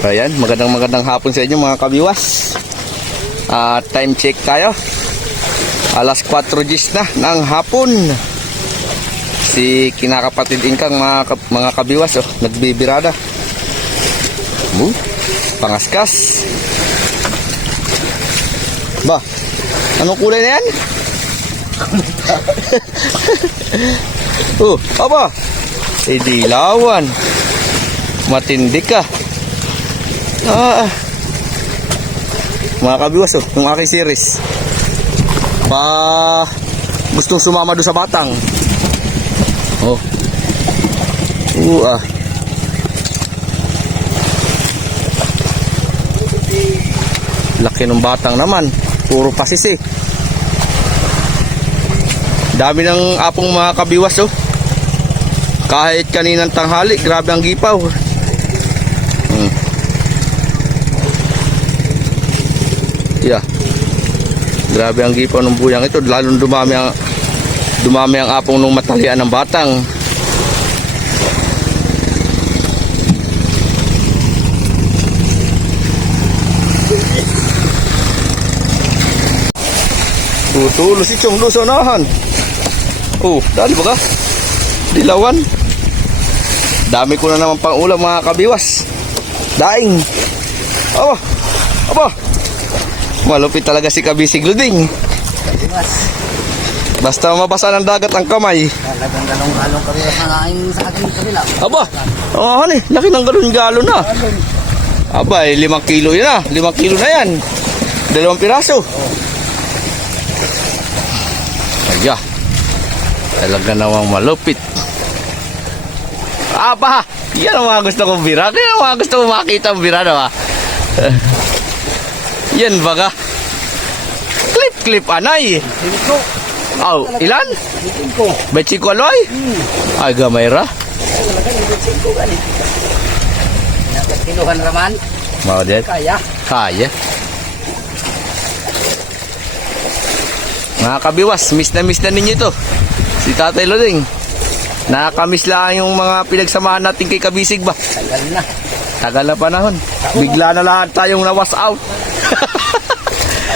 Ayan, magandang hapon sa inyo mga kabiwas. Time check tayo. Alas 4:10 na ng hapon. Si kinakapatid Ingkang mga kabiwas nagbibirada. Pangaskas. Ba, anong kulay na yan? Aba, dilawan. Matindi ka. Mga kabiwas, yung aking series. Gustong sumama doon sa batang. Laki ng batang naman. Puro pasis Dami ng apong mga kabiwas Kahit kaninang tanghali, grabe ang gipaw. Grabe ang gipaw ng buyang ito, lalong dumami ang apong nung matalian ng batang. Tulo si Chong lusonahan. Dali ba ka? Dilawan. Dami ko na naman pang ulam mga kabiwas. Daing. Aba. Malupit talaga si Kabisig Luding. Basta mabasa ng dagat ang kamay. Talagang galong-galong kabiwas na aking sa aking kabila. Aba, laki ng galon-galon na. Aba, 5 kilo yun na. 5 kilo na yan. 2 piraso. Aya, talaga namang malupit. Aba, yan ang mga gusto kong bira. Yan ang mga gusto kong makita ang bira na Yan baga. Clip anay. Ilan? 25 aloy? Ay gamay ra. Kiluhan raman. Mau din. Kaya. Mga kabiwas, miss na ninyo ito. Si Tatay Loding. Nakakamiss lang yung mga pinagsamahan natin kay Kabisig ba? Tagal na panahon. Bigla na lahat tayong na-was out.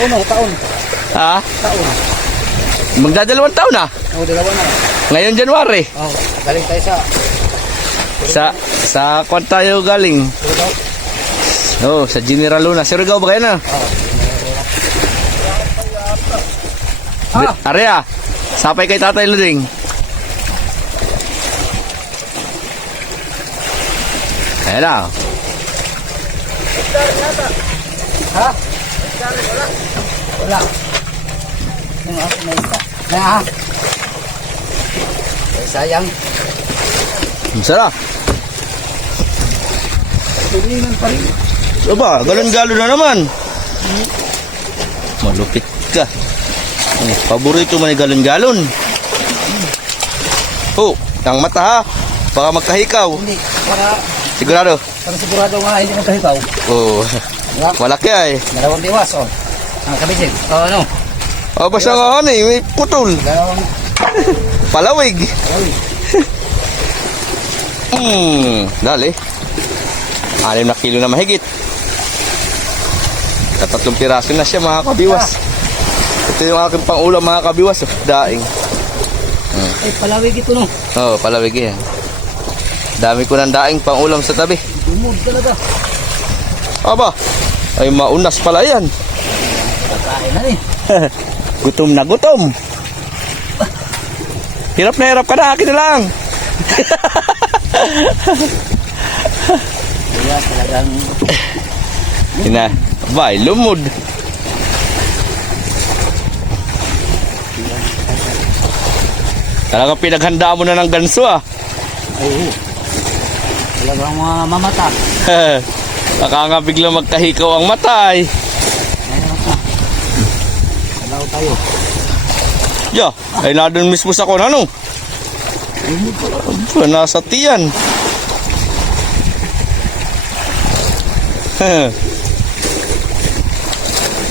Taon. Taon. Magdadalawang taon na? Dalawa na. Ngayon January. Galing tayo sa kwan tayo galing. Sa General Luna. Surigao ba kayo na? Area, sapay kay Tatay Luding. Ayan na. Wala. Sayang. Masarap. Tulingan pa rin. Aba, galon-galon na naman. Malupit ka. Paborito mo ni galon-galon. Ang mata ha. Baka magkahikaw. Hindi, Sigurado? para sigurado nga hindi magkahikaw. Malaki ay. 2 diwas, Ang Kabisig. Basta nga may putol. 2. Palawig. Dali. 6 na kilo na mahigit. 3 piraso na siya mga kabiwas. Ito yung aking pangulam mga kabiwas. Daing. Ay, palawig ito Palawig yan. Dami ko ng daing pangulam sa tabi. Dumod talaga. Aba, ay maunas pala yan. Kakain na Gutom na gutom. Hirap na hirap ka na, akin na lang. Kaya talagang Bay, lumod. Talagang pinaghandaan mo na ng ganso talagang mga mamata. Baka nga biglang magkahikaw ang mata Alaw tayo. Ay nadun mismo sa kon nasa tiyan.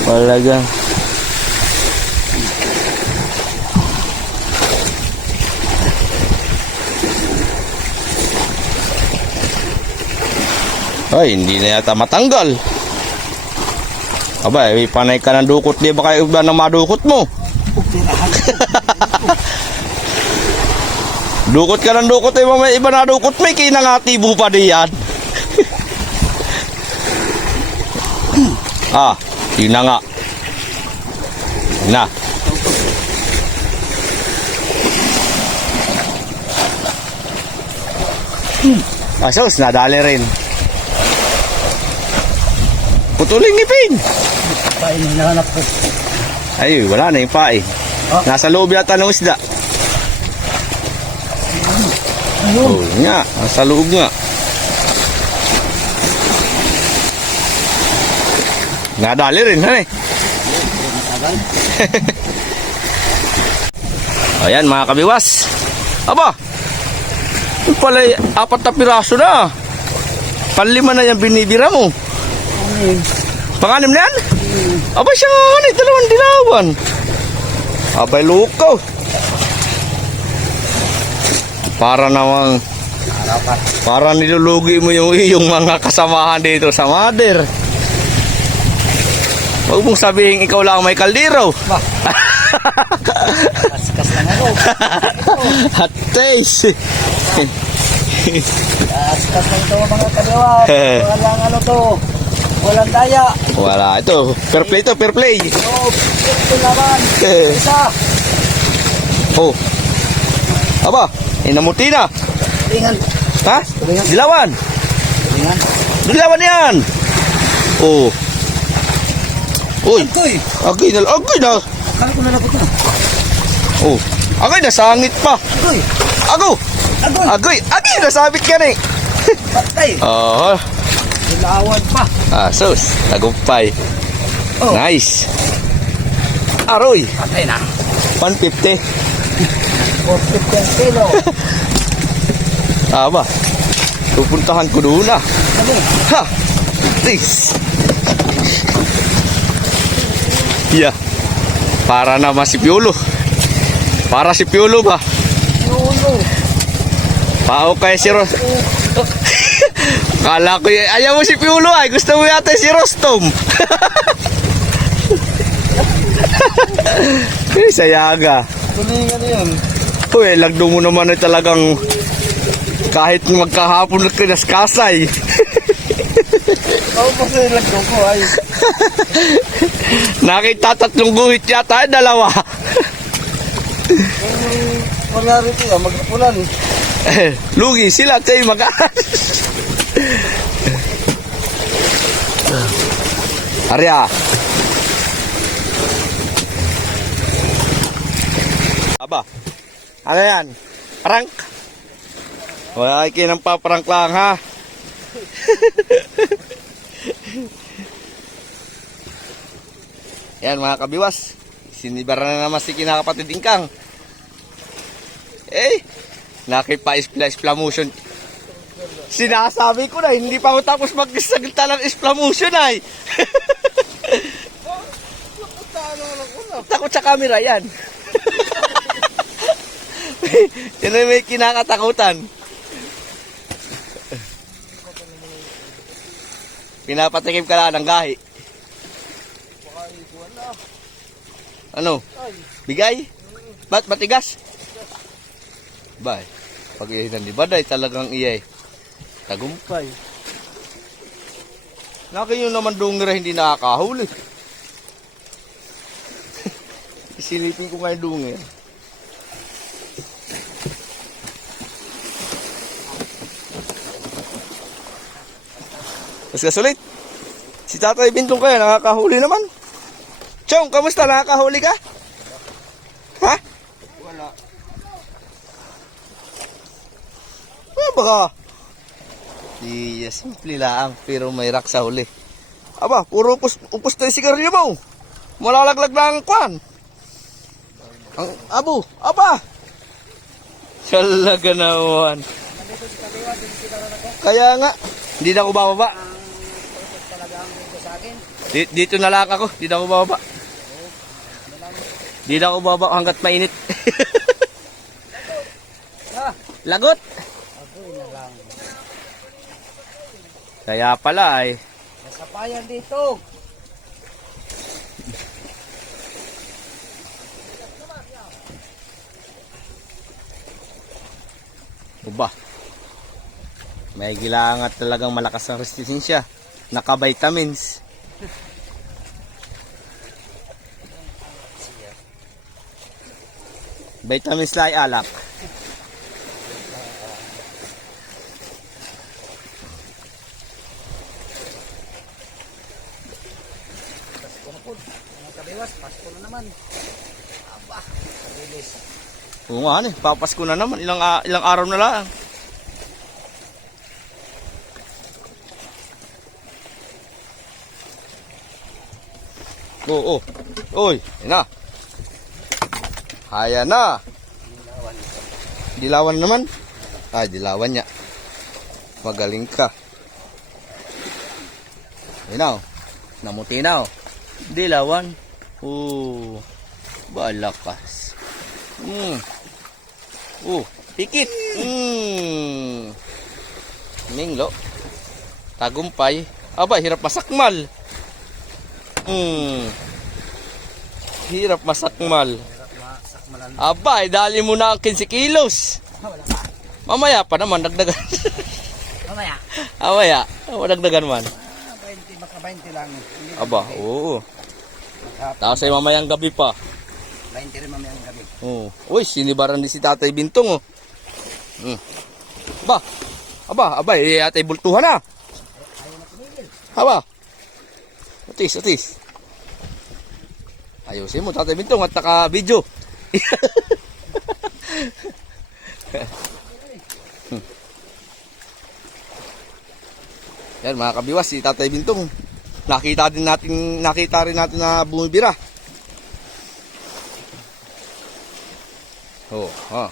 Talaga. Ay, hindi na yata matanggal. Aba, panay ka ng dukot. Di ba kayo iba na madukot mo? Dukot ka ng dukot. May iba na dukot. May kinangatibo pa diyan. Ah, yun na nga. Na. Asos, nadali rin. Putuling ngipin. Pain yung hinahanap ko. Ay, wala na yung pae. Ah. Nasa loob yata ng isda. Ayun. Oh, nga. Nasa loob nga. Nadali rin, hanay. Tagal. Ayan, mga kabiwas. Aba, yung pala 4 na piraso na. Panlima na yung binibira mo. Ano yun? Panganim na yan? Aba siya nga, hanay, 2 dilawan. Abay, lukaw. Para namang, Harapan. para nilulugi mo yung iyong mga kasamahan dito sa Mader. Huwag mong sabihin ikaw lang may kaldero. Ba? Kaskas lang ako. Hot taste. Kaskas lang ito mga kaliwa. Walang ano to. Walang daya. Wala, ito. Fair play to, fair play. Oh, ito naman. Isa. Oh. Aba, inamuti na. Ringan. Ha? Dilawan. Ringan. Dilawan yan. Oh. Uy, Agoy. agay na. Akala ko nalabot na. Oh. Agay na, sangit pa. Agoy. Ago. Agoy. Agay na, sabit ka na eh. Patay. Oh. Dilawan pa. Sus, tagumpay. Oh. Nice. Aroy, Patay na. 150. 40 kilo. Aba, pupuntahan ko doon na. Ano? Ha! This. Yeah. Para naman si Piolo. Para si Piolo ba? Yulo. Pao kay si Ros. Kala ko ayaw mo si Piolo ay. Gusto mo yata si Rostom. Sayaga. Tulingan yun. Uy, lagdo mo naman ay talagang kahit magkahapon at kinaskasay. Oo, kasi lagdo ko ay. Nakita 3 guhit yata, 2. Wala rito yan, magkapulan. Lugi sila kayo mag-aas. Arya. Aba. Ano yan? Prank? Wala kayo nang paprank lang ha. Yan mga kabiwas. Sinibara na naman si kinakapatid Ingkang. Eh, nakipa-isplamotion. Sinasabi ko na, hindi pa ako tapos magsasalita ng isplamotion ay. Takot sa camera yan. Yan ay may kinakatakutan. Pinapatikim ka lang ng gahi. Ano? Bigay? Ba't matigas? Bay, pag ihinan ni Baday talagang iyay. Tagumpay. Nakin yun naman dungira hindi nakakahuli. Isilipin ko nga yung dungir. Mas kasulit. Si Tatay Bintong kaya nakakahuli naman. Chong, kamusta? Nakakahuli ka? Ha? Wala. Baka. Iya, simple lang. Pero may rak sa huli. Aba, puro upos tayo sigarilyo mo. Malalaglag na ang kwan. Ang abo. Aba. Talaga naman. Kaya nga. Hindi na ako bababa. Dito na lang ako. Hindi na ako bababa. Hindi na ako bababa hanggat mainit. Lagot. Kaya pala ay. Nasapayan dito. Uba. May gilangat talagang malakas ang resistensya. Naka-vitamins. Vitamins lai alak. Pasko na po. Mga kabiwas, Pasko na naman. Aba, bilis. Oo nga, papasko na naman. Ilang araw na lang. Oo. Oy, yun na. Haya na. Dilawan naman. Ah, dilawan niya. Magaling ka. Yun na. Namuti na. Dilawan. Oo. Balakas. Pikit. Minglo. Tagumpay. Aba, hirap masakmal. Hirap masakmal. Sakmalan. Aba, dali mo na ang 15 kilos. Wala pa. Mamaya pa naman, dagdagan. Mamaya. Mamaya, dagdagan man. 20, baka 20 lang. Hindi Aba, na 20. oo. Maghapon. Tapos ay mamayang gabi pa. 20 rin mamayang gabi. Oo. Uy, sinibaran din si Tatay Bintong, oh. Aba, atay bultuhan na. Ayaw na tumigil. Aba. Atis. Ayusin mo, Tatay Bintong, at naka-video. Yan mga kabiwas, si Tatay Bintong. Nakita rin natin na bumibira. Oh, ha.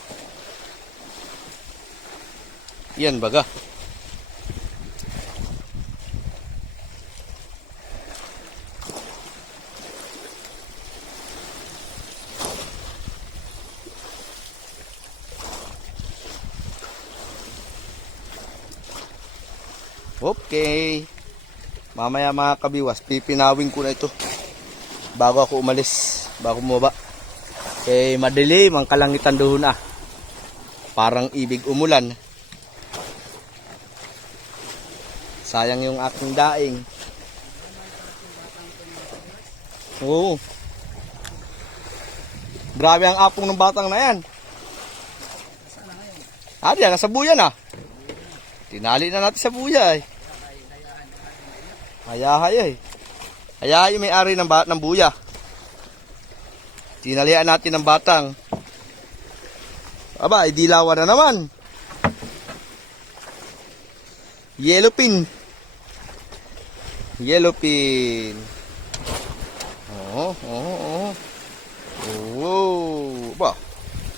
Yan baga. Okay. Mamaya mga kabiwas, pipinawin ko na ito bago ako umalis, bago bumaba. Eh, madilim ang kalangitan doon ah. Parang ibig umulan. Sayang yung aking daing. Oo. Grabe ang apong ng batang na yan. Diyan, nasa buyan ah. Tinali na natin sa buya eh. Hayahay eh. Hayahay may ari ng buya. Tinalian natin ng batang. Aba, dilawan na naman. Yellow pin. Oo. Ba,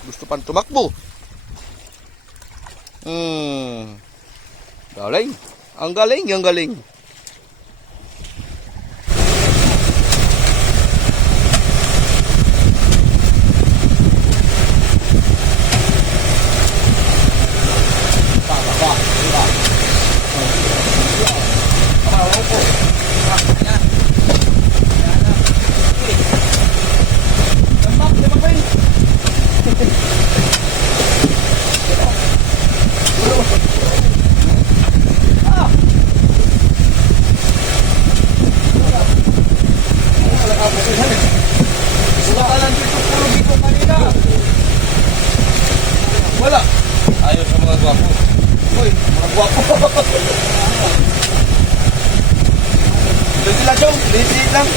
gusto pang tumakbo. Galing. Ang galing. Wala. Ayos sa mga gwapo. Uy, mga gwapo. Dito lang, Chong. Liit lang.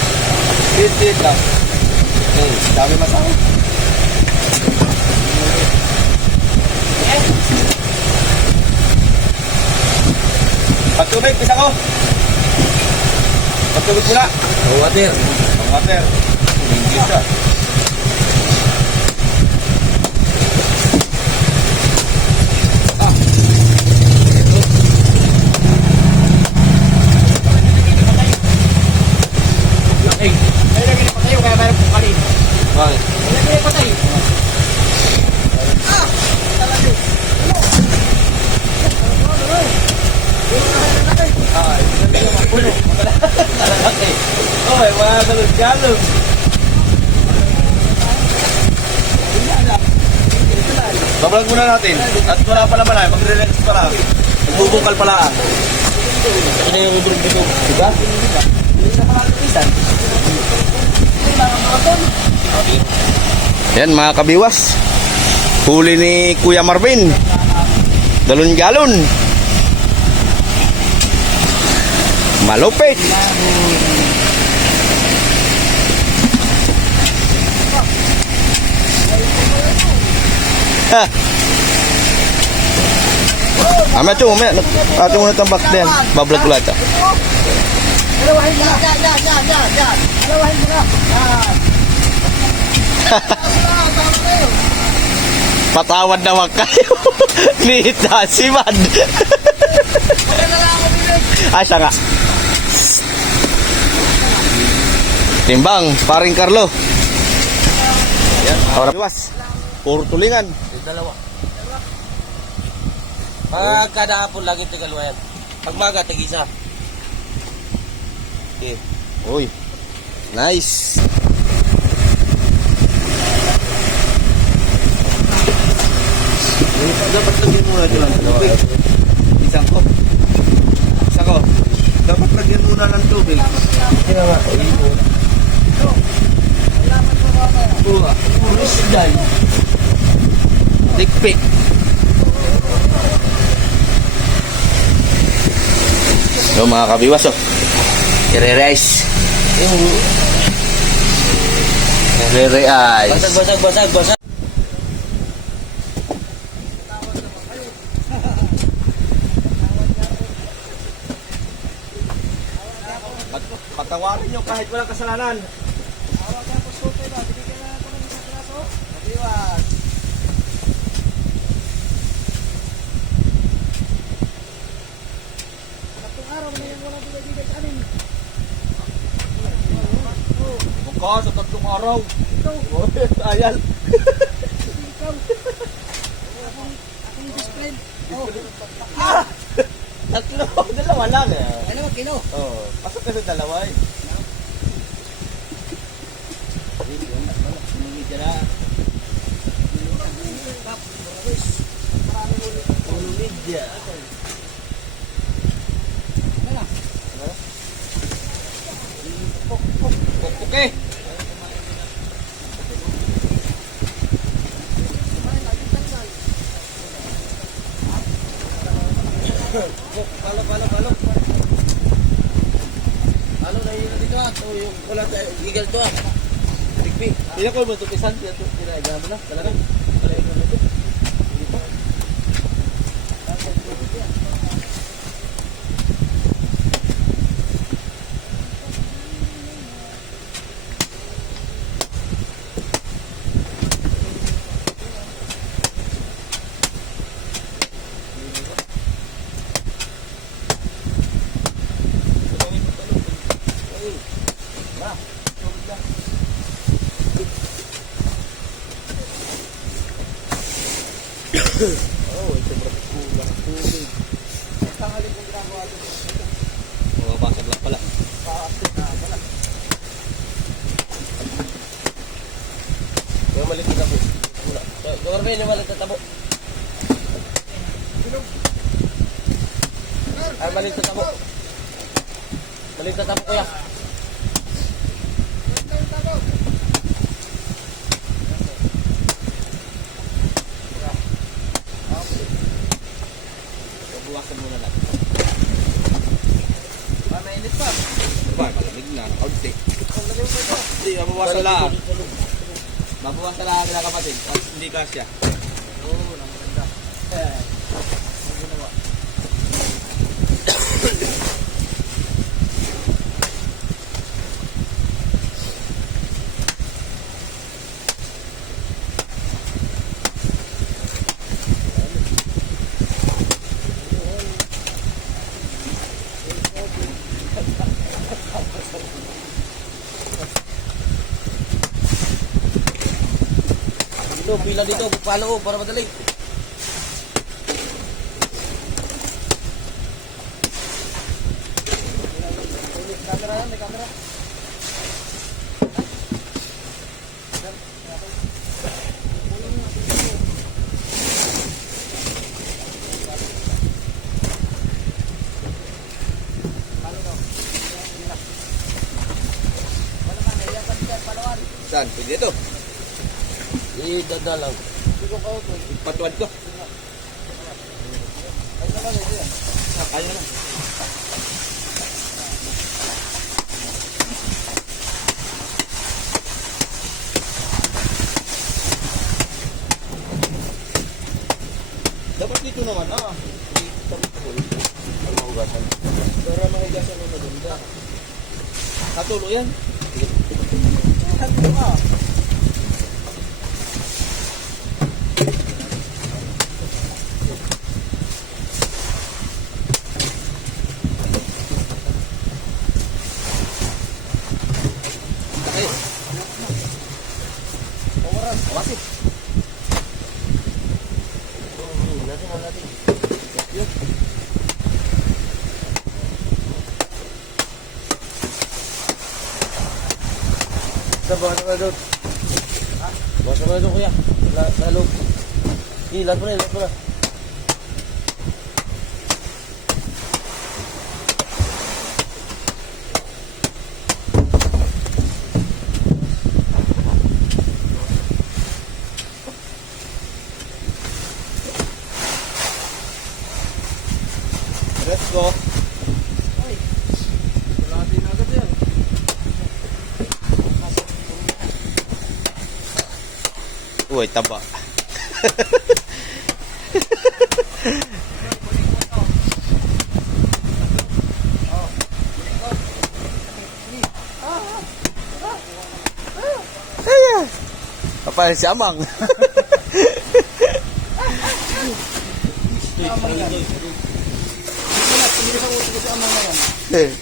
Dami masaho. Patubig, pisa ko. Patubig muna. Water. English siya. Bakit? Ay, hindi naman puno. Malalaki. Oy, mga galog-galog. Babalag muna natin. At wala pa naman ay, mag-relax pa lang. Nagbubungkal pala. Ano yung udurog dito? Diba? Yan mga kabiwas. Huli ni Kuya Marvin. Galon-galon. Malupit. Ha. Ama tu, mamaya ato muna tambak din. Bablog ko lahat. Alawahin mo na. Yan. Alawahin mo na. Yan. Patawad naman kayo. Ni Tasiman. Ay, siya nga. Timbang, paring Carlo. Yan, para biwas. Puro tulingan. Dalawa. Pag kada hapon lagi tigalwa yan. Pag maga, tig-isa. Okay. Uy. Nice. Dapat lagyan muna dyan ng tubig. Isang ko. Dapat lagyan muna ng tubig. Buha. Puro isday. Dikpik. So mga kabiwas, oh. Kire-rice. Kire-rice. Basag. Patawarin nyo kahit walang kasalanan. Awag ka po sote ba? Bibigyan na ako ng isang klaso. Kabiwas. Tatlong araw na yung walang bigay sa amin. Buka sa tatlong araw. Ikaw. Ayal. Ikaw. Akong best friend. Tatlo. Dalawa lang eh. Ano ba kilo? Oo. Pasok ka sa dalawa eh. Okay. Palo. Ano na yun dito ah? Ito yung wala tayo. Gigal to ah. Digpi. Hindi ko mo ito pisan. Tinagahan mo na. Talaga. Talaga mo ito. Oh, ito bro. Kulang tubig. Tanghali kong ginagawa dito. Mababasag lang pala. Pa-update na pala. Yung maliit na tabo. Wala. Yung Arvin, yung maliit na tabo. Ay, maliit na tabo. Maliit na tabo, kuya. Buwasan muna lang. Mainit pa. Diba? Malamig na. Kaunti. Hindi, mabawasan lang. Mabawasan lang mga kapatid. At hindi kasya. Oo, maganda. Ang ginawa. Dito, pila dito. Palo, para madali. Camera yan, may camera. Saan? Pwede ito. Idadalang. Patuwad ko. Kaya na. Dapat dito naman Hugasan. para mahigasan ng maganda. Katulo yan. Okay. Oras. Wasip. Natin. Yun. Baka na doon. Baka na doon kuya. Lalo. Lahat mo na, lahat mo na. Let's go. Kalahati na agad yan. Uy, taba. Apa si Amang? Hindi ka uti kasi amang ngayon.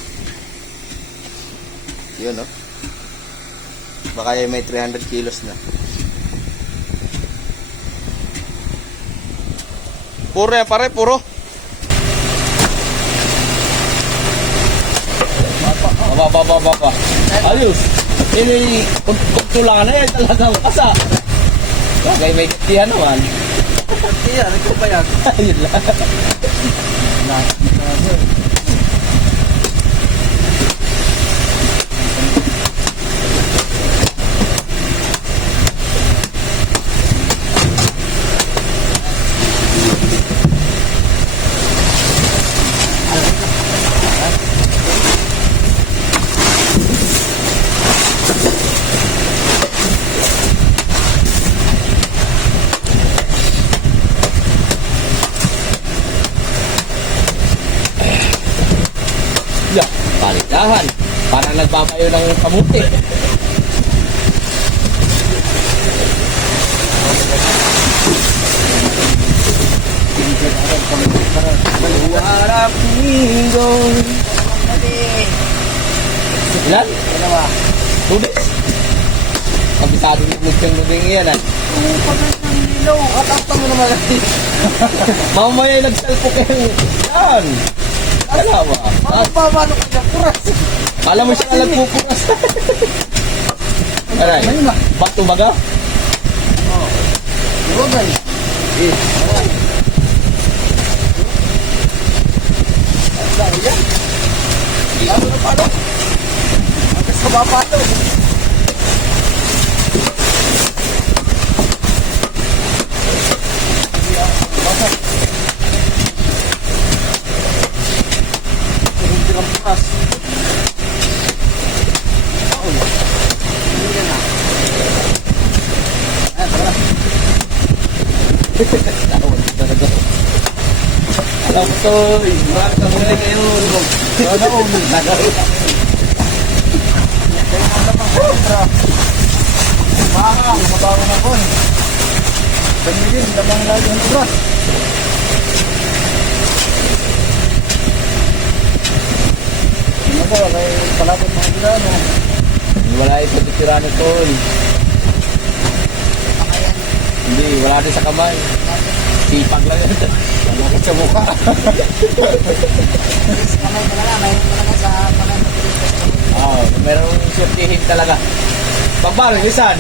Yun, no? Baka yung may 300 kilos na. Puro yan, pare, puro. Baba. Ayos. Ini kutulangan na yan talaga. Kasa. Bagay may katihan naman. Iya, nagpapayak. Ayun lang. Yeah, palidahan. Parang nagbabayo ng kamuti. Harap minggo. Ilan? Dalawa. 2 days. Kabisado ng lubing yan ah. Oo, pagod ng ilaw. Katakta mo naman natin. Mamaya nagsalpo kayo. Yan. Dalawa. Paano kanya? Kuras. Alam mo siya na nagpupunas. Aray. Back to baga? Diba ba eh? Ang yan. Lalo na palo. Hanggang sa mapalo. Ang bukas. Alam ko to. Bakit ang muli kayo? Wala ko. Mahang, mabaho na po. Pagmigil, lamang lagi ng obras. Ano ba, may palapit mga gilano. Wala ito titira nito. Hindi, wala din sa kamay. Sipag lang yan. Malapit sa mukha. Kamay talaga, may talaga sa kamay. lihim talaga. Pagbarilisan.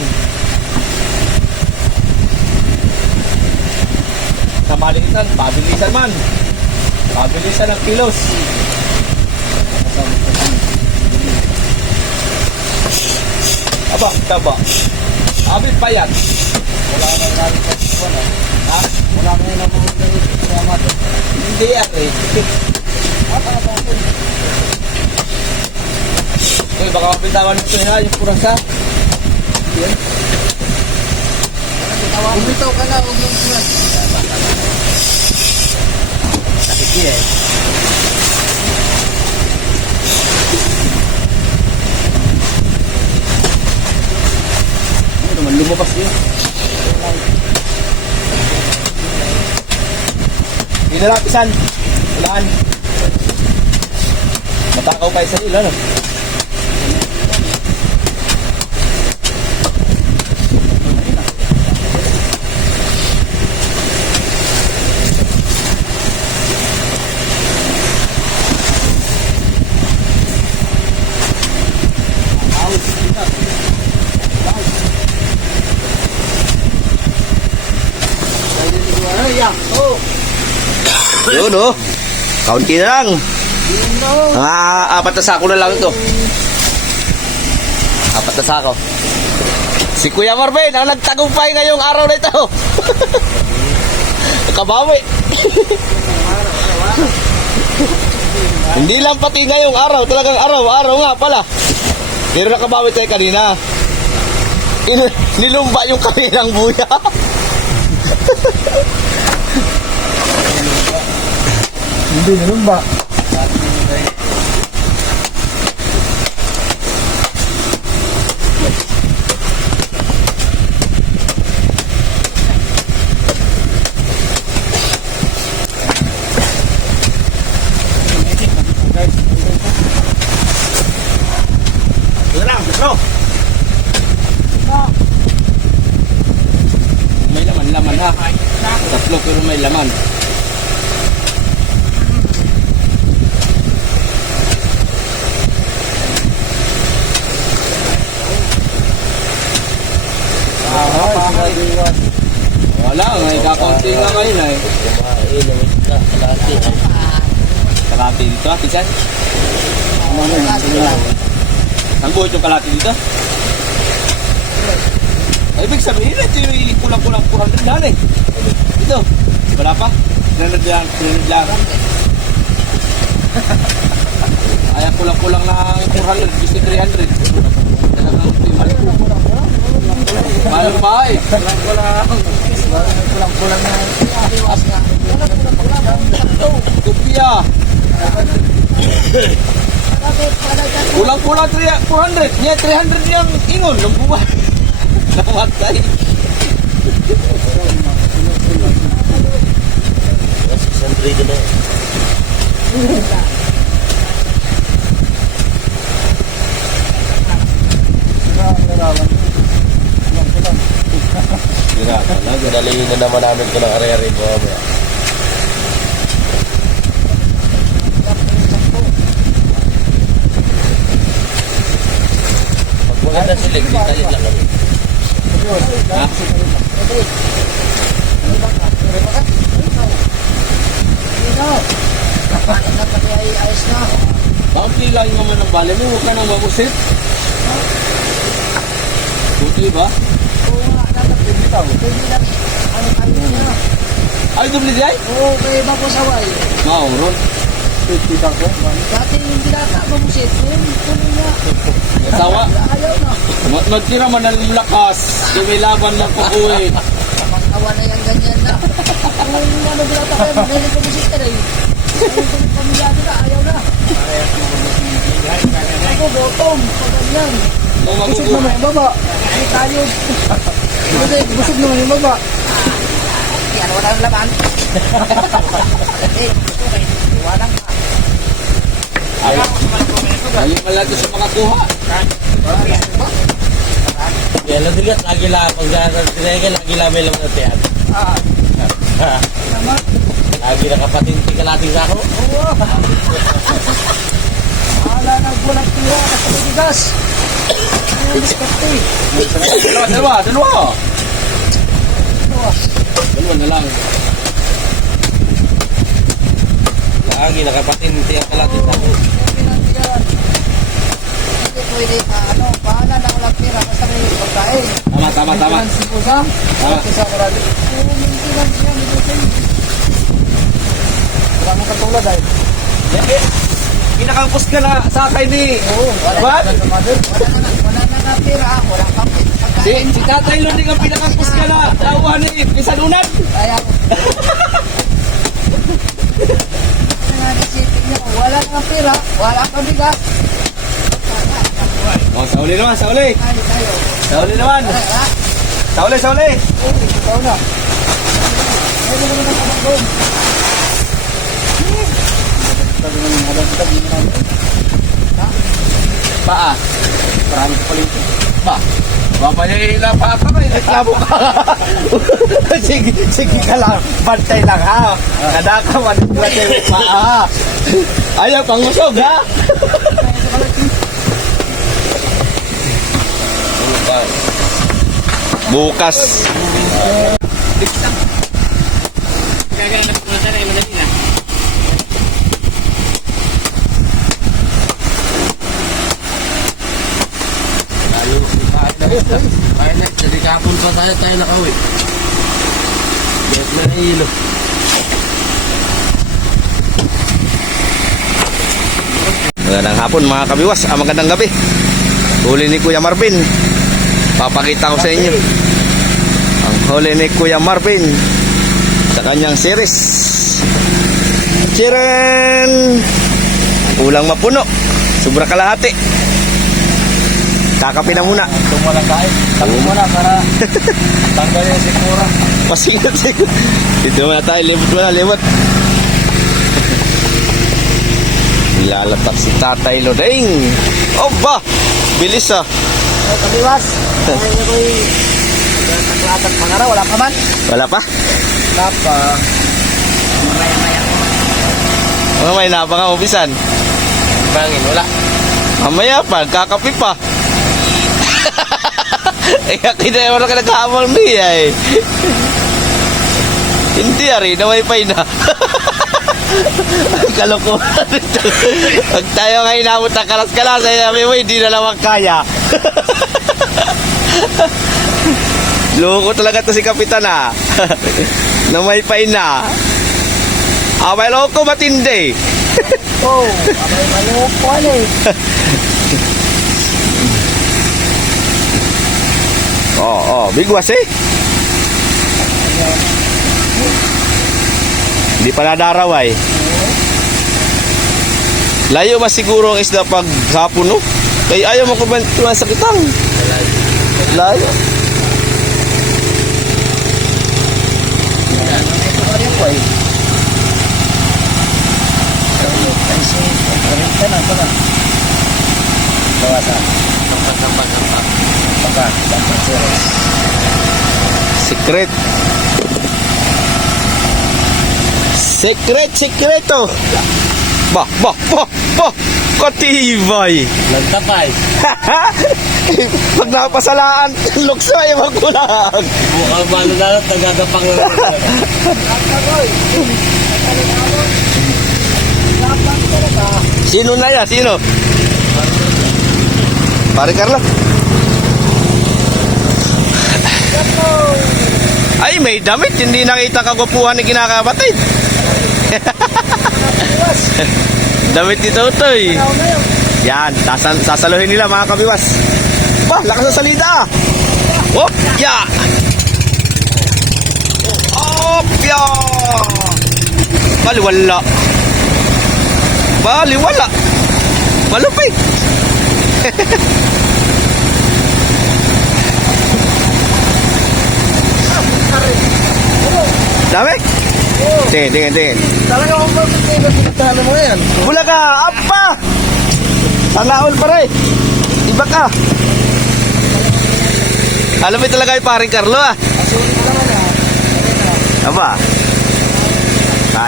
Sa maliitan, pabilisan man. Pabilisan ang kilos. Aba, taba. Abit pa yan. Wala na namin sa ano. Ha? Wala na yung nabuhay sa salamat. Hindi yan eh. Uy, baka mapitawan ito na yung kurasa. Yan. Bumitaw ka na, huwag mong sulat. Sakit niya eh. Ano naman, lumabas niya. Hindi na lang, isan. Ulaan. Matakaw pa isa nila, no? Yun, oh. Kaunti na lang. Apat na sako na lang ito. Apat na sako. Si Kuya Marvin ang nagtagumpay ngayong araw na ito. Kabawi. Hindi lang pati ngayong araw, talagang araw nga pala. Pero nakabawi tayo kanina. Nilumba yung kamirang buya. Hindi nalumba. May laman ha. Tatlo pero may laman. Wala, may kakaunti nga ngayon eh. Kalati dito, Tisan? Ang buhit yung kalati dito? Ibig sabihin, ito yung kulang-kulang din lang eh. Ito, wala pa? Sinunod lang. Ay, kulang-kulang na 400, gusto 300. Mahal pa eh. Kulang-kulang na. Kupya. Kulang-kulang 400. Niya 300 yung ingon ng buwan. Namatay. Dalihin na naman namin ito ng ari-ari po. Pag maganda sila, hindi tayo lang kami. Ha? Bakit pilay mo man ang bali mo? Huwag ka nang magusit. Buti ba? Ay, dubli di ay? Oo, kaya ba po saway? Mauron. Dati yung binata, mamusit. Kunin niya. Sawa. Ayaw na. Magtira man ng lakas. Di may laban ng pag-uwi. Pag-awa na yan, ganyan na. Kung ano binata kayo, magaling mamusit ka rin. Yung pamilya nila, ayaw na. Ako, bottom. Pag ganyan. Busog naman yung baba. Ay, tayo. Busog naman yung baba. Yan, wala yung laman. Walang ka. Ayun pala ito sa makakuha. Yan lang digat, lagi lang. Pag tinagin, lagi lang may lang natin yan. Lagi na kapatinti ka natin sa ako. Oo. wala nang bulat tira kasi may bigas. Ay, diskarte. Dalawa. Dalawa. Dalawa na lang. Lagi nakapatinti ang kalatin na. Okay lang yan. Hindi pwede na ano, bahala na walang tira basta may pagkain. Tama. Maintenance po siya. Tama. Kasi sa marami. Maintenance siya, medicine. Wala nang katulad ay. Kinakampus ka na sa akin ni. Oo, What? Wala na natira. Walang pagkain. Si Tatay Lunding ang pinakampus ka na. Tawa ni Pisanunan. Kaya naisipin niyo, wala nang pera, wala kang bigas. Oh, sa uli naman, sa uli. Tayo. Sa uli naman. Ha? Sa uli. Ikaw na. Pwede naman ang kamang doon. Sabi naman yung halang kita, hindi naman. Ha? Paa. Marami ka pala ito. Ba. Mamaya ilapata na, reklamo ka. sige ka lang, bantay lang ha. Kada ka manipulate yung paa. Ayaw kang usog ha. Bukas. Ayun na, jadi kapon pa tayo nakauwi. Get na ng ilo. Magandang hapon mga kabiwas, magandang gabi. Huli ni Kuya Marvin. Papakita ko sa inyo ang huli ni Kuya Marvin sa kanyang series. Chiren! Kulang mapuno. Sobra kalahati. Kakapi na muna. Ito mo lang kain. Tabi mo na para tanggal yung sikura. Pasigat. Dito muna tayo. Libot. Lalatak si Tatay Lodeng. Oba! Bilis ah. Ay, kabiwas. Ay, ako'y naglatag pangaraw, wala ka man. Wala pa? Wala pa. Maya. May napang upisan. Bangin, wala. Mamaya pa, kakapi pa. Eh, kaya wala ka nagkahamal niya eh. Hindi rin, na wifi na. Kalokohan ito. Pag tayo ngayon namot na kalas-kalas, ay namin mo, hindi na naman kaya. Loko talaga to si Kapitan ah. Na wifi na. May loko matindi. Oh, abay maloko eh. Bigwas eh. Hindi pa nadaraway. Layo mas siguro ang isda pag hapon no? Kaya ayaw mo kumantuan sa kitang. Layo. Ito ka rin po eh. Kasi, ka na. Bawasan. Sampak. Sampak series. Sekreto. Bah. Katibay. Lantapay. Pag napasalaan, lukso ay magkulang. Mukhang malo na lang, tagadapang lang. Akoy. Dapat talaga. Sino na yan? Sino? Pare Carlo. Ay, may damit. Hindi nakita kagupuhan ni kinakabatid. Damit ni Totoy. Yan, sasaluhin nila mga kabiwas. Bah, lakas sa salida. Hop, ya. Hop, ya. Baliwala. Malupit. Dami? Tingin. Talaga kung bakit kayo pinagtalo mo yan? Bulaga, apa? Sana all pare. Iba ka. Alam mo talaga yung paring Carlo ah. Asuri ka naman Aba.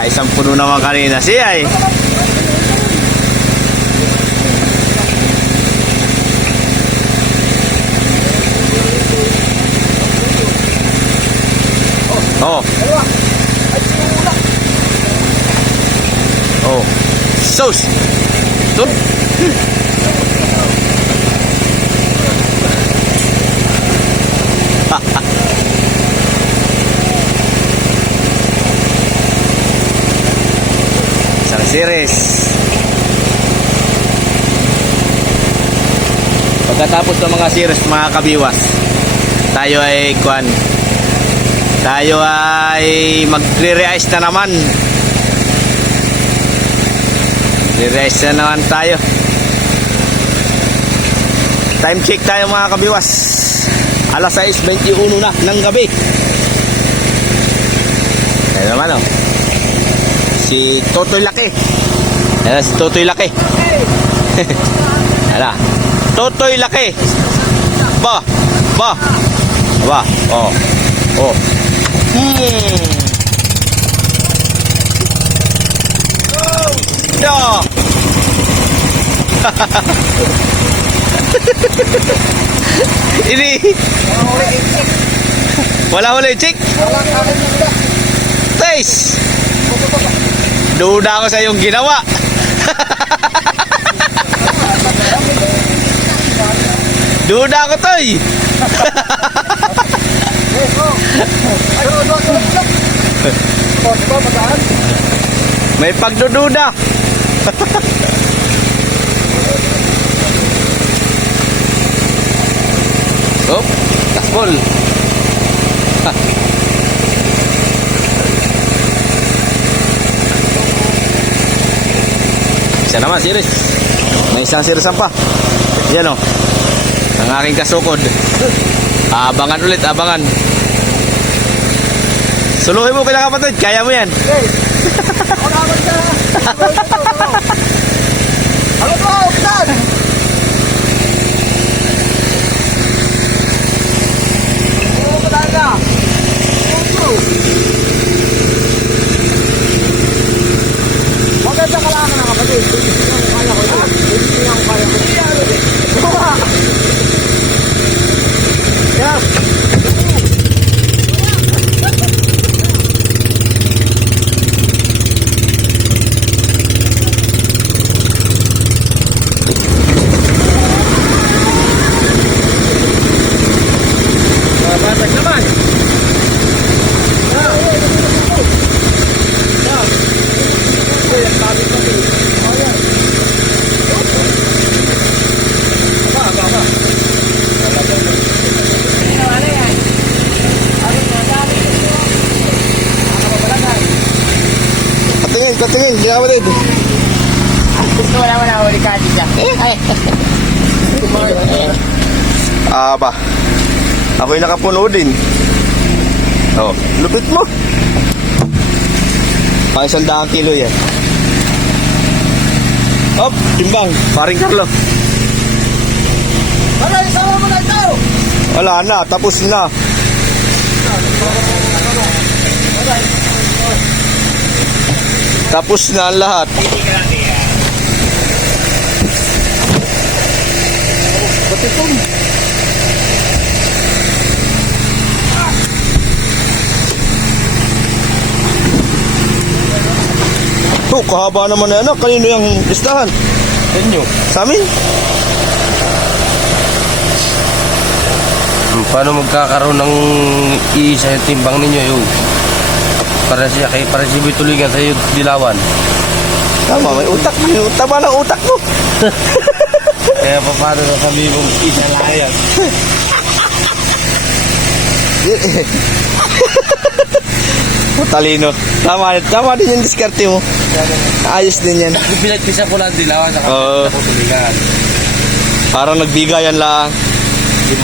Isang puno naman kanina siya eh. Sus! Sus! Isang series. Pagkatapos ng mga series, mga kabiwas, tayo ay magre-reais na naman. Re-reais na naman tayo. Time check tayo, mga kabiwas. Alas 6:21 na ng gabi. Ayan naman, oh. Si Totoy Laki. Ayan si Totoy Laki. Ayan. Totoy Laki. Ba. Oh. Yeah. Ini. Wala huli, chick. Taste. Duda ako sa iyong ginawa. Duda ako, Toy. May pagdududa. Oh, taspol. Isa naman, series. May isang series pa. Yan, oh. Ang aking kasukod. Abangan ulit, abangan. Suluhin mo, kailangan kapatid. Kaya mo yan. Ako naman ka. Ano ba? Upsan! Oo, talaga. Maganda ka lang na kapatid. Kaya ko yan. Hindi ako kaya ko. Oo nga. Yeah. Batag naman. Katingin, hindi kapatid. Wala, huli ka dito. Ba. Ako'y nakapuno din. Oh, lupit mo. Pang 100 kilo yan. Hop, timbang. Paring Carlo. Ano, isama mo na ito! Wala na, tapos na. Tapos na ang lahat. Ito, kahaba naman na anak. Kanino yung listahan? Inyo. Sa amin? Paano magkakaroon ng iisa yung timbang ninyo yun? Para siya si Bitulingan sa iyo dilawan. Tama, may utak mo. Tama ng utak mo. Kaya pa paano sasabihin mong isa lang yan? Talino. Tama din yung diskarte mo. Ayos din yan. Pinagpisa ko lang dilawan sa Oo. Bitulingan. Parang nagbigayan lang. 5.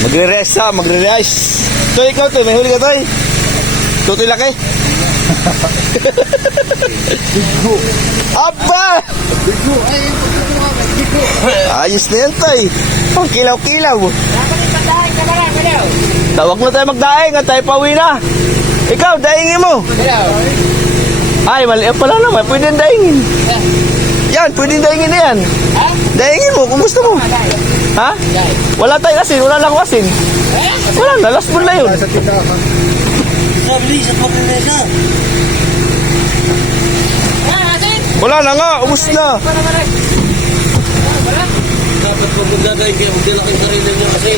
Magre-reais. So ikaw, Toy, may huli ka, Toy? Totoy Laki? Aba! Ayos na yan, Toy. Ang kilaw-kilaw. Tawag na tayo magdaing at tayo pauwi na. Ikaw, daingin mo. Ay, mali pala naman. Pwede daingin. Yan, pwede daingin na yan. Daingin mo, kumusta mo? Ha? Wala tayong asin, wala lang asin. Wala na, last one na yun. na, bilis at magrinesa. Wala na nga, ubos na. Dapat kung magdadahin kayo, magdala kayo sarili niyo kasi.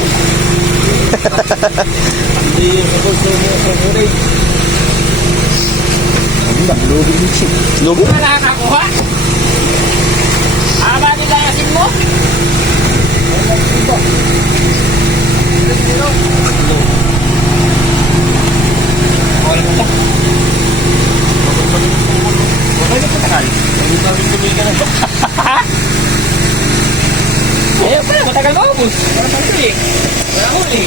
Hindi yung kakonsumo mo sa kurin. Lugi? Wala nakakuha. Aba nila yasin mo? Ayaw pala, matagal ba ubus? Wala pang huli. Wala huli.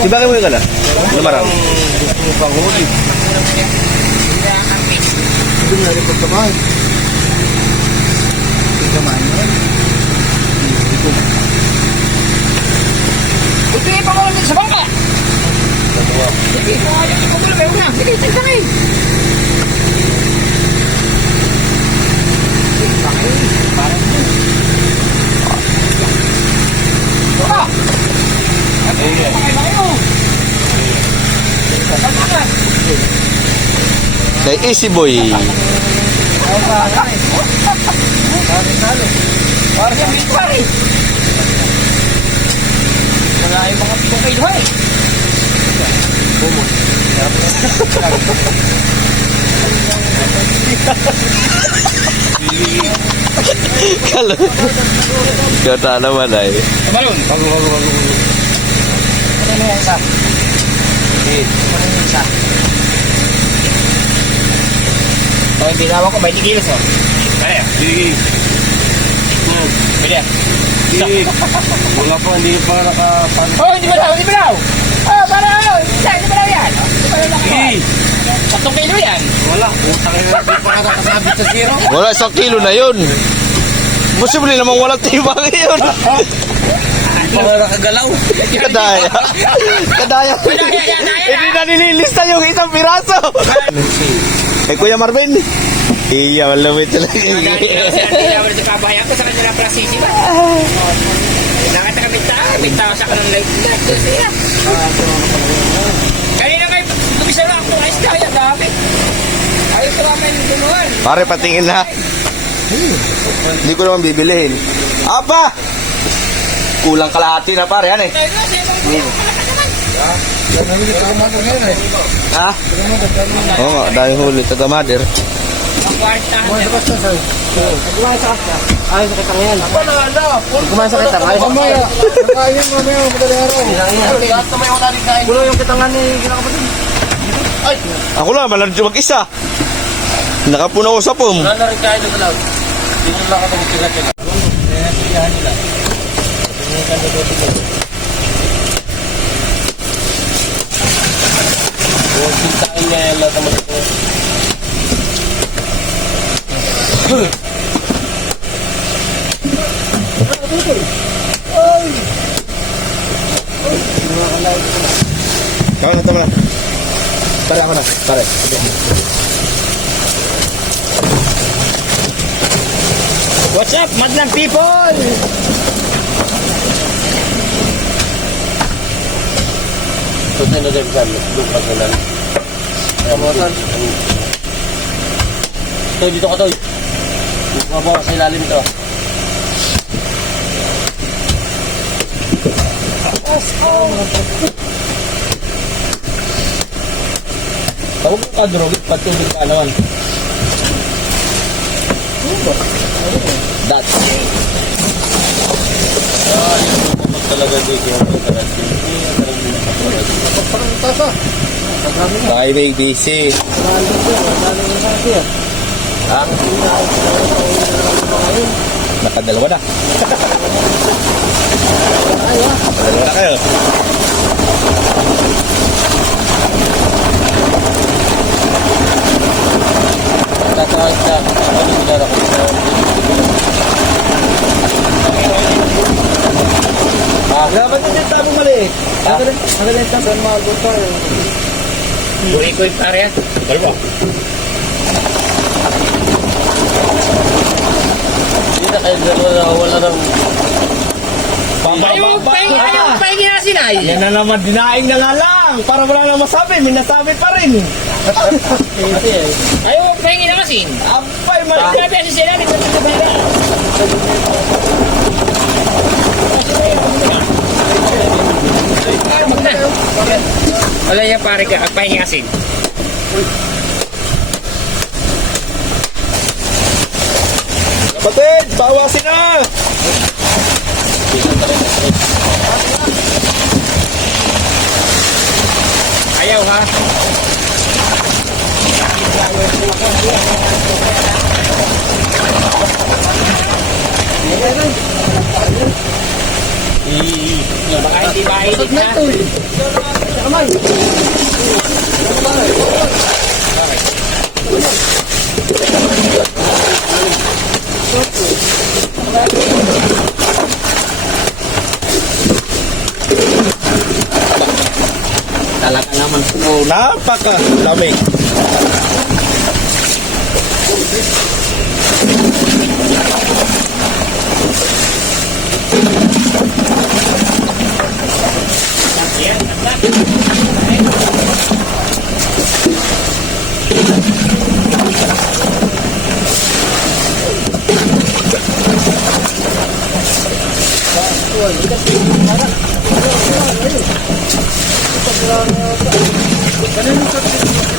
Di ba kayo ka na? Lumarang. Gusto mo pang huli. Hindi na rin pagkamahan. Buti pa ko lang sa bangka. Sige, ayaw ko pala kayo na. Sige, tagtangin. Kay Easy Boy. Para sa bitwari. Wala yung mga bukay doon eh. Kalo. Kata naman ay. Kamalon. Ano yung isa? Ano yung isa? Oh, binawa ko 20 kilos oh. Kaya. Sige. Pwede. Sige. Wala pa, hindi pa nakapan. Oh, hindi balaw, hindi balaw. Oh, balaw. Hindi balaw yan. Hindi balaw lang Sige. 3 kilo yan. Wala, utang na, hindi pa ka nakasabit sa zero. Wala, 1 kilo na yun. Posible namang walang tibang yun. Hindi pa ka nakagalaw. Kadaya. Kadaya. Hindi na nililista yung isang piraso. Kay Kuya Marvin. Iya, malamit talaga. Hindi naman sa kabahayan ko sa kanila pala sisiba. Nakita kami tayo sa kanang light. Kanina kayo, lumisa lang ako ng isda. Yan, dami. Ayos ko naman yung dumuhan. Pare, patingin na. Hindi ko naman bibilihin. Apa! Kulang kalahati na pare, yan eh. Ha? Oo nga, dahil huli, taga mother. Ang kwarta. Kumain sa kita, kain. Mamaya. Kain yan, mamaya. Madali araw. Lahat na may wala rin kain. Kulo yung kitangan ni kinakapatid. Ako lang, malarjo mag-isa. Nakapunaw sa pum. Wala na rin kain ng galaw. Dito lang ako magkila-kila. Huwag sintain niya yung lahat naman ito. Kaya na, tama na. Pare ako na, pare. What's up, madlang people? Ito tayo na din saan. Doon pa sa nan. Kamutan. Toy, dito ka, Toy. Mabawa sa ilalim ito. Tawag mo ka, Drogit. Patulog ka naman. That's it. Yung talaga dito yung interesting. Bye, baby. See. Ha? Nakadalawa na. Nakadalawa na kayo. Tatawag ka. Ano yung dara ko? Dapat din tabong maliit. Magaling tabong magutor. Ikoy pare yan. Dalawa. Hindi na kayo dalawa na wala ng... Ayaw, pahingi na sinay. Yan na naman, dinaing na nga lang. lang, para wala nang masabi, may nasabi pa rin. Ayaw mo pahingi na kasi. Abay, may... Sabi kasi sila, dito sa kabila. Wala yan pare ka, pahingi asin. Kapatid, bawasin na! Ayaw ha. Baka hindi mainit na. Talaga naman po, napaka-lamig. Ganun yung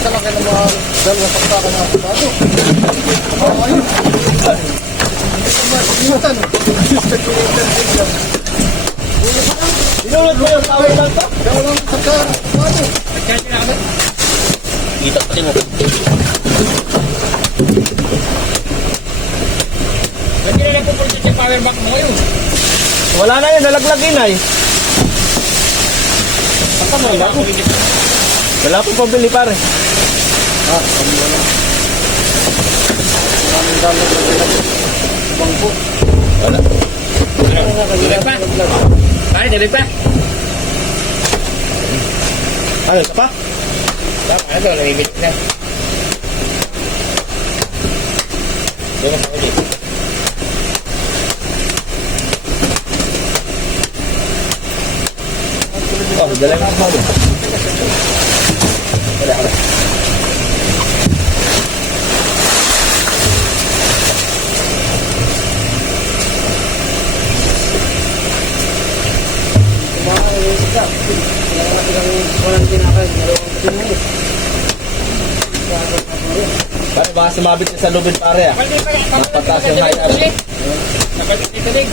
talaga ng mga dalawang pakpaka na ako bago. Ayun. Inutan. Inulot mo yung tawag lang to? Dalawang pakpaka bago. Dito pati mo. Ba't nila na pupunta sa power bank mo ngayon? Wala na yun, nalaglagin ay. Wala pong pabili pare. Wala. Dalag pa? Pare, dalag pa? Ano, isa pa? Tama, ano, namimit na. Oh, dala mo pa. Pare, baka sumabit niya sa lubid pare ah. Napataas yung height. Napalit ni Talig.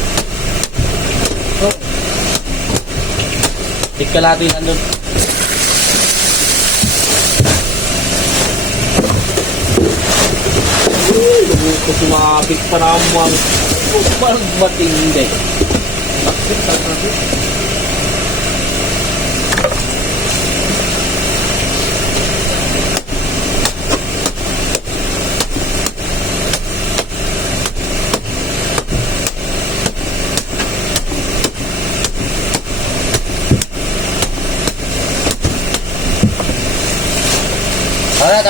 Tika natin andun. Uy, ko sumabit pa naman. Parang matindi.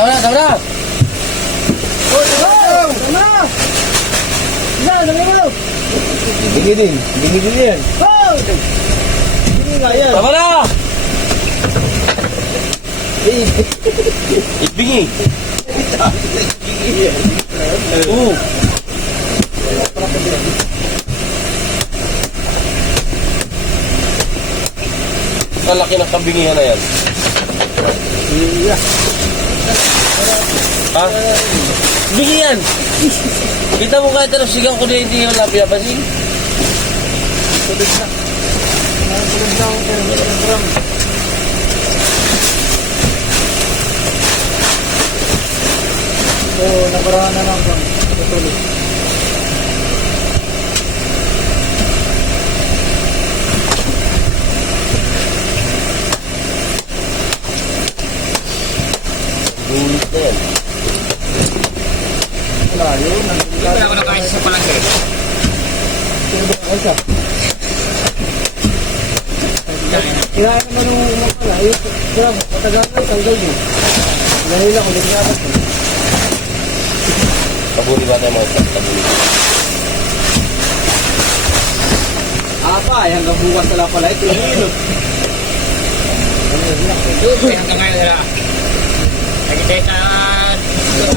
Tama na. Bingi din yan. Bingi nga yan. Tama na! Ibingi. Oo. Kalaki ng kabingihan na yan. Ha? Bingi yan! Kita mo kahit anong sigang ko na hindi yung labi napasin. Nabarahan na lang bang tutuloy. Bulit na yan. Wala yun. Hindi ko ako nakain sa palangke. Kailangan naman nung umakala. Kaya matagal na, tanggal yun. Nahila ko, lignabas. Kabuli ba tayo mga kabuli? Apa, hanggang bukas na lang pala ito. Doon, kaya hanggang ngayon nila. Lagi tayo sa...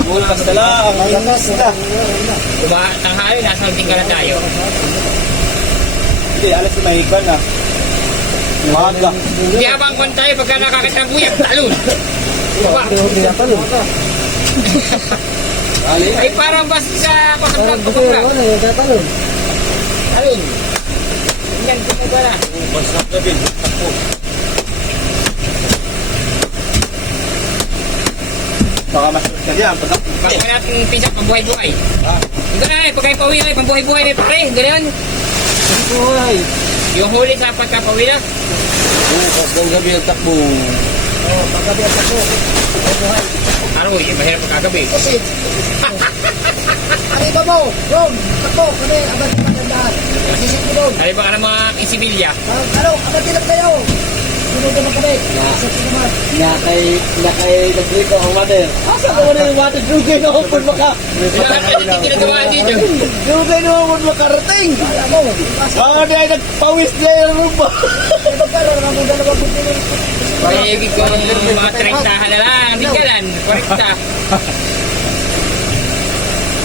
Bukas na lang. Lakas na. Tanghali, nasa tinggal na tayo. Hindi, alas na mahigpan na. Umaga. Hindi habang kwan tayo pagka nakakita ng kuya, talon. Baba. Ay parang basta sa pasablog, pasablog. Talon. Yan, kumuha na. Bukas na gabi. Ako. Baka masunod ka diyan. Pagka natin pisa, pambuhay-buhay. Gano'n na, pagka pauwi na, pambuhay-buhay na pare. Gano'n. Buhay. Yung huli sa pagkapauwi na. Bukas ng gabi ang takbo. Ano, yung mahirap pagkagabi. Ang iba mo, Rom, ako, kami, abad na magandaan. Sisip ko doon. Sabi ba ka ng mga insibilya? Ano, abad din kayo. Sunod naman kami. Sisip ko naman. Nakay nagdito ang water. Asa ka wala yung water? Dugay na open maka. Kailangan pa hindi ginagawa dito. Dugay na open makarating. Alam mo, ipasa. Baka na ay nagpawis niya yung rumba. Ito pa, naman mo dalawa kung pinag. Mayigit ko mga 30 na lang. Hindi ka lang. 40.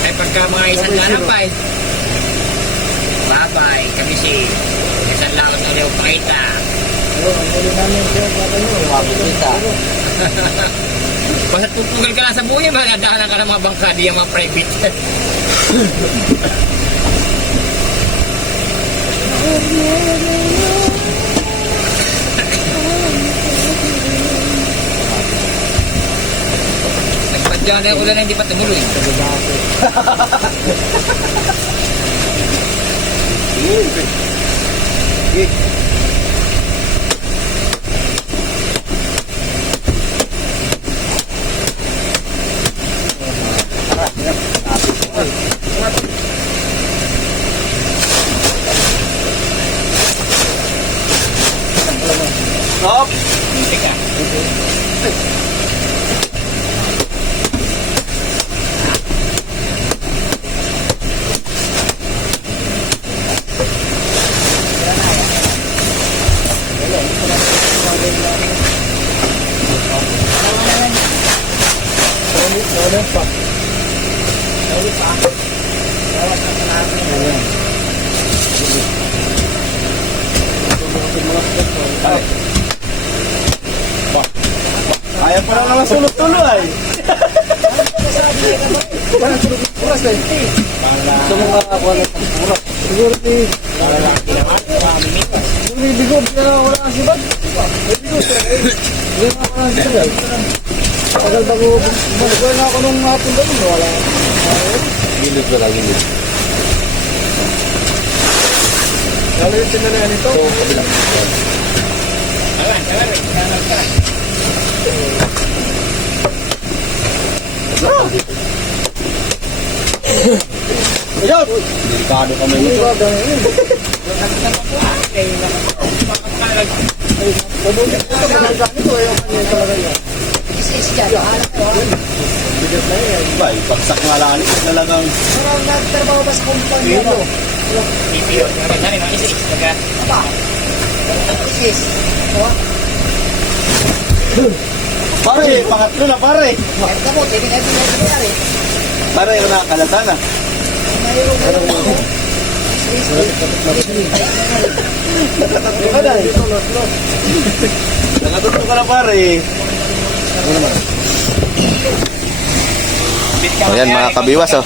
Ay pagka mga isang nanapay. Bye-bye. Kami si isang lakas na ulit pakita. Basta pupugal ka lang sa buhay, magandaan ka ng mga bangka, di yung mga private. Nagpadya na yung ulan na hindi pa tumuloy. Stop. Teka. Kaya pa lang naman sulot-tuloy. Parang sunod oras na yun. Gusto mo makakuha ng pura. Siguro di. Siguro bigob na wala ang sibad. Bigob na wala ang sibad. Tagal bago. Nagkuha na ako nung hapon doon. Wala. Gilid ba lang gilid? Lalo yung sinalayan ito. Ayun. Delikado kami nito. Isis dyan. Alam ko. Bigat na yan. Ba, bagsak nga lang. Talagang Parang nagtrabaho ba sa kumpanya mo? PPO. Maganda rin, mga isi. Aba. Isis. pare, pangatlo na pare. Kahit ka mo, tingin na ito na nangyari. Pare, yung nakakalata na. Mayroon mo. Nakatulog ka na pare. Ayan mga kabiwas oh. Oh.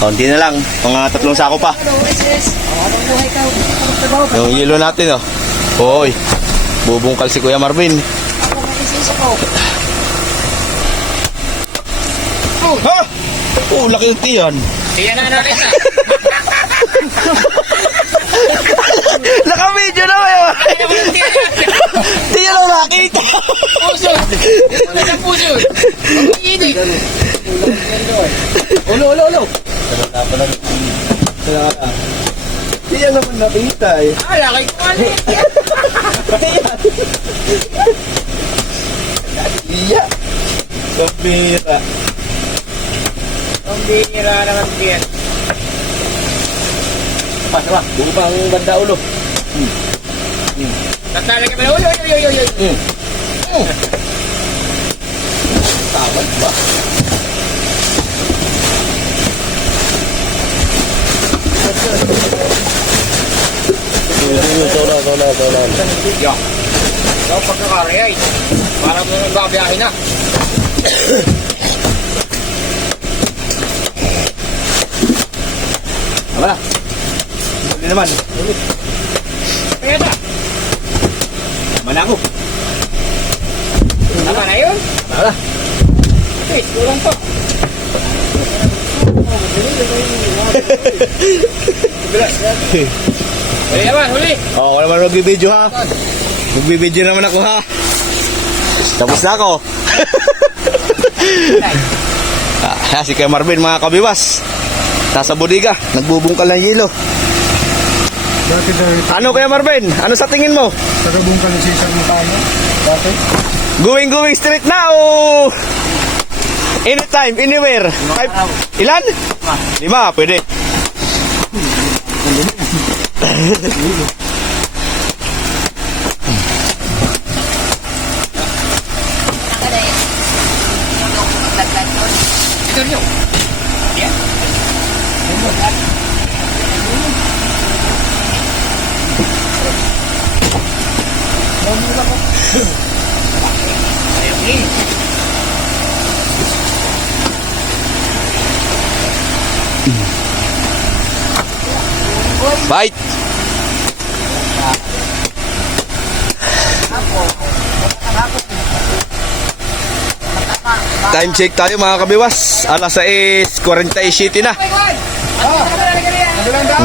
Konti na lang, mga 3 sako pa. Ano, Isis? Anong buhay ka? Anong trabaho ka? Yung yelo natin oh. Hoy, bubungkal si Kuya Marvin. Ako ang Isis ako. Ha? Oh, laki yung tiyan. Siya na natin na. Naka-video na kayo. Tiyan lang nakita. Puso! Ang puso! Ang inig! Ulo. Hindi yan naman nakita eh. Ah, laki ko ano Iya. Kabira. Ang bihira naman yan. Pas, buko pa ang banda ulo. Tatalagay mo na. Uy, uy, uy, uy, uy, uy. Tawag ba? Yo. So, pagkakari ay. Para mo babiyahin na. Wala. Hindi naman. Kaya na. Manako. Tama na yun. Wala. Wait, kulang to. Huli naman, huli. Oh, wala naman magbibideo ha. Magbibideo naman ako ha. Tapos na ako. Si Kuya Marvin mga kabiwas. Nasa bodega, nagbubungkal ng yelo. Dati daw, Ano Kuya Marvin? Ano sa tingin mo? tagabungkal ng sisang mukha mo. Dati. Going straight now. Anytime, anywhere. Ilan? 5, pwede. Ito rin yun. Yan. Ayun. Bite. Time check tayo mga kabiwas. Alas 6:47 na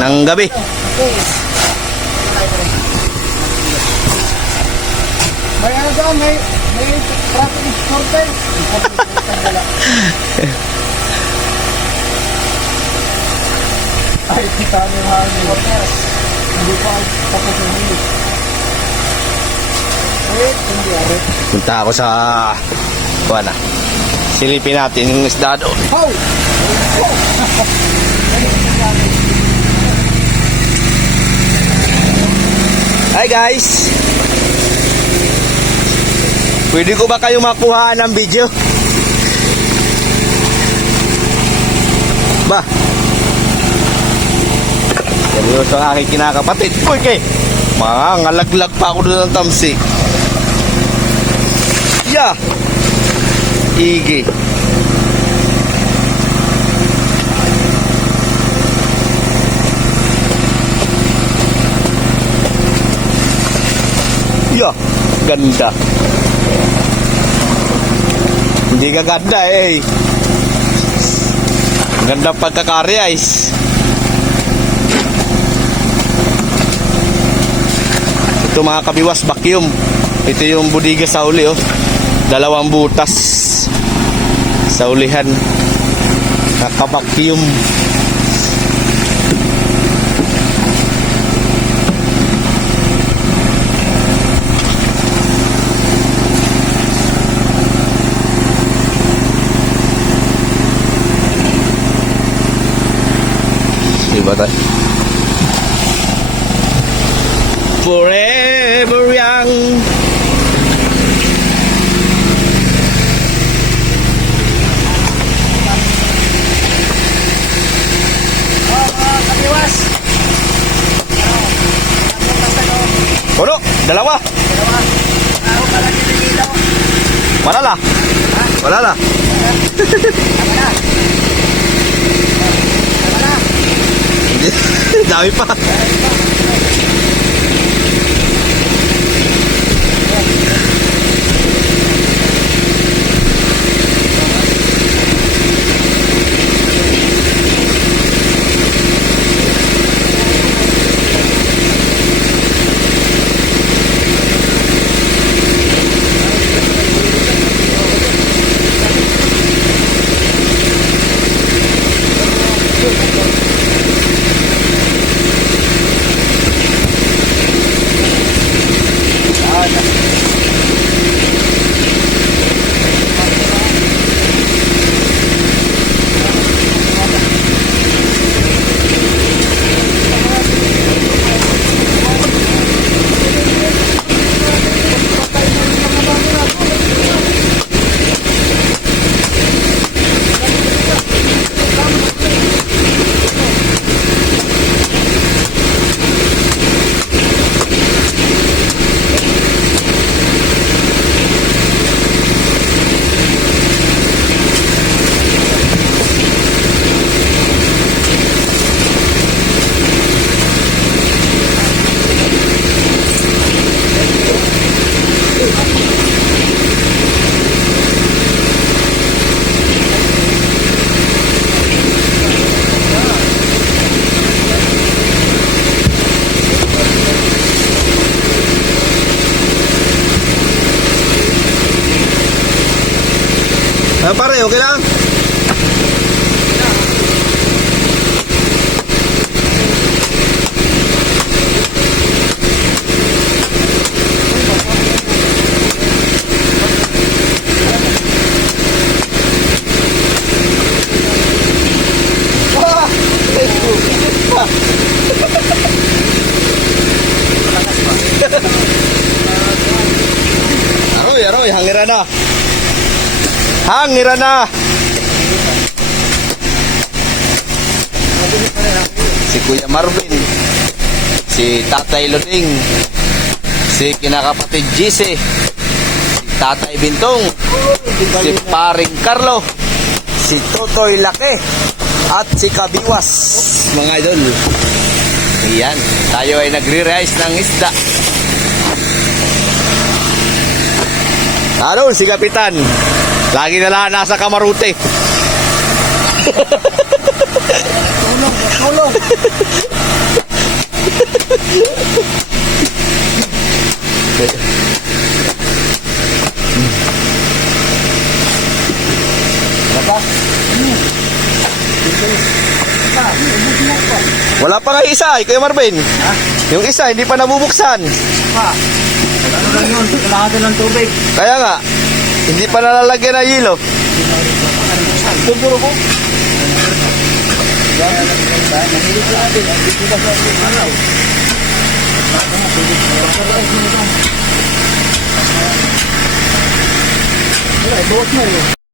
ng gabi. May ano doon, may traffic shortage. Ay, kita niyo mga waters. Hindi pa tapos yung hilis. Wait, hindi arit. Punta ako sa kuwan na. Silipin natin yung isda doon. How? Hi guys! Pwede ko ba kayo makuha ng video? Ba? Seryoso ang aking kinakapatid. Uy, kay! Mga ngalaglag pa ako doon ng tamsi. Yeah! Igi. Yeah! Ganda. Hindi ka ganda eh. Ganda pagkakari guys. Ito mga kabiwas, vacuum. Ito yung bodega sa uli oh. 2 butas sa ulihan. Naka-vacuum. Diba tayo? Forever young. Kabiwas. Puno, 2. Ako pala nilililaw. Wala la. Wala la. Dami pa. pare, okay lang? Aroy, hangiran na. Hangiran na. Si Kuya Marvin, si Tatay Luding, si kinakapatid Gise, si Tatay Bintong, si Paring Carlo, si Totoy Laki, at si Kabiwas, mga idol. Iyan, tayo ay nagre-rice ng isda. Ano, si Kapitan, lagi na lang nasa kamarute. Tulong. Wala pa nga isa, Kuya Marvin. Yung isa, hindi pa nabubuksan. Ano lang yun? Kalahati ng tubig. Kaya nga, hindi pa nalalagyan ng hilo. Buburo ko. Wala, ibuot mo yun.